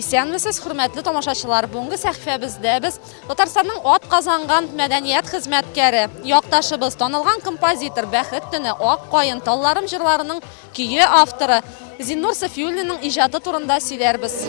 Исәнмесез, хөрмәтле тамашачылар, бүгенге сәхифәбездә без Татарстанның ат казанган мәдәният хезмәткәре, якташыбыз, танылган композитор Бәхет төне Ак каен талларым җырларының көе авторы Зиннур Сафиуллинның иҗаты турында сөйләрбез.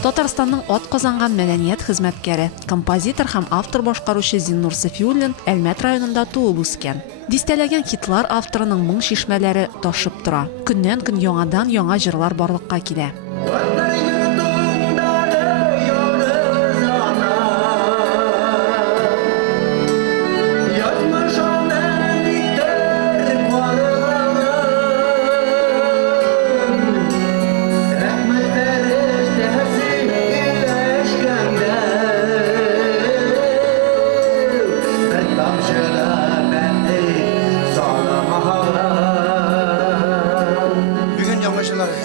Татарстанның ат казанган мәдәният хезмәткәре, композитор һәм автор башкаручы Зиннур Сафиуллин Әлмәт районында туып үскән. Дистәләгән хитлар авторының моң шишмәләре ташып тора. Көннән-көн яңадан яңа җырлар барлыкка килә.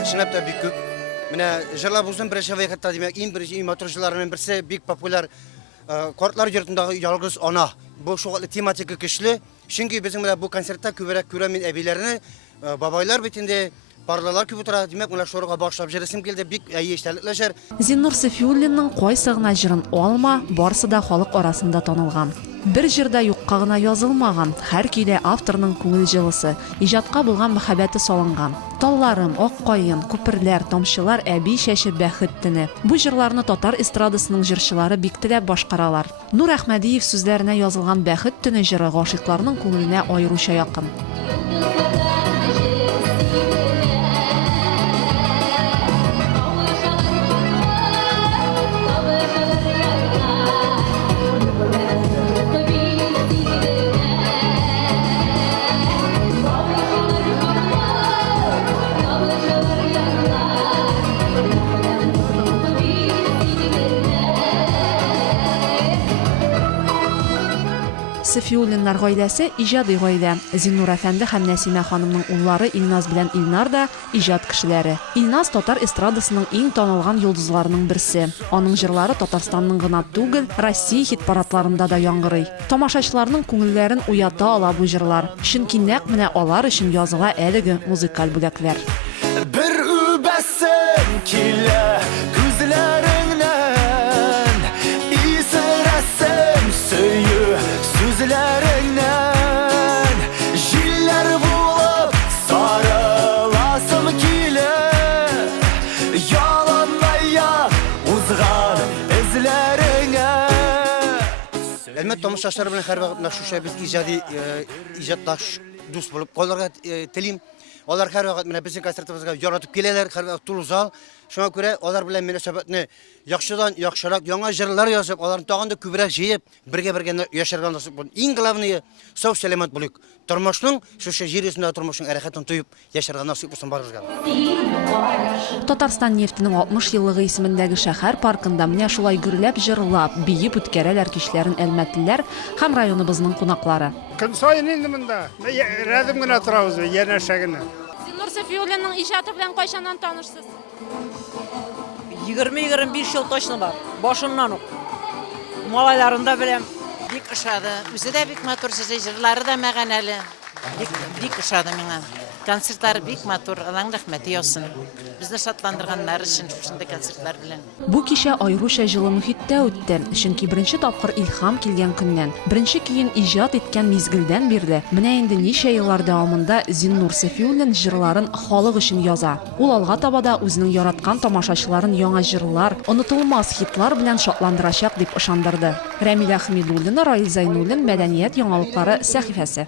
Şınapta bik köp. Менә җырлар булсын беренче вакытта димәк, иң беренче матур җырларның берсе бик популяр кортлар йортындагы ялгыз ана. Бу шугылы тематика көчле. Чөнки безнең менә бу концертта күбрәк күрәм мин әбиләрне, бабайлар битендә парлалар күп утыра. Димәк, менә шурга башлап җырласым килде, бик эчтәлекләшер. Зиннур Сафиуллинның кайсы гына җырын алма, барысы да халык арасында танылган. Бер җырда юкка гына язылмаган, һәр көйдә авторның күңел җылысы, иҗатка булган мәхәббәте салынган. Талларым, Ак каен, күперләр, тамчылар, әби чәче Бәхет төне. Бу җырларны татар эстрадасының җырчылары бик теләп башкаралар. Нур Әхмәдиев сүзләренә язылган Бәхет төне җыры гашыйкларның күңеленә аеруча якын. Сафиуллиннар гаиләсе иҗади гаилә. Зиннур әфәнде һәм Нәсимә ханымның уллары Илназ белән Илнар да иҗат кешеләре. Илназ татар эстрадасының иң танылган йолдызларының берсе. Аның җырлары Татарстанның гына түгел, Россия хит-парадларында да яңгырый. Тамашачыларның күңелләрен уята ала бу җырлар. Чөнки нәкъ менә алар өчен языла әлеге музыкаль бүләкләр. Бер үбәсем килә күзләреңнән, исерәсем сөю сүзләреңнән, җилләр булып сарыласым килә, яланмая узган эзләреңә. Әлмәт тамашачылар белән һәр вакыт шушы без иҗади иҗатташ дус булып калырга телим. Алар һәр вакыт менә безнең концертыбызга яратып киләләр, һәр вакыт тулы зал. Шуңа күрә алар белән мөнәсәбәтне яхшыдан яхшырак яңа җырлар язып, аларны тагын да күбрәк җыеп, бергә яшәргә насыйп булды. Иң главное сау сәламәт булыйк. Тормышның шушы җир өстендә тормышның әрәхәтен тоеп яшәргә насыйп булсын барыгызга. Татарстан нефтенең 60 еллыгы исемендәге шәһәр паркында менә шулай гөрләп җырлап, биеп үткәрәләр кичләрен әлмәтлеләр һәм районыбызның кунаклары. Көн сайын инде монда рәдем генә торабыз, янәшә генә. Зиннур Сафиуллинның иҗаты белән кайчаннан танышсыз? 20-25 ел точно бар. Башыннан ук. Малайларында беләм. Бик ошады. Үзе дә бик матур сөйләй, җырлары да мәгънәле. Бик ошады миңа. Концертлар бик матур. Аллаһ рәхмәте яусын. Безне шатландырганнар өчен шундый концертлар белән. Бу кичә аеруча җылы мөхиттә үтте. Чөнки беренче тапкыр илһам килгән көннән, беренче көен иҗат иткән мизгелдән бирле, менә инде ничә еллар дәвамында Зиннур Сафиуллин җырларын халык өчен яза. Ул алга таба да үзенең яраткан тамашачыларын яңа җырлар, онытылмас хитлар белән шатландырачак дип ышандырды. Рәмилә Хәмидуллина, Раил Зайнуллин, мәдәният яңалыклары сәхифәсе.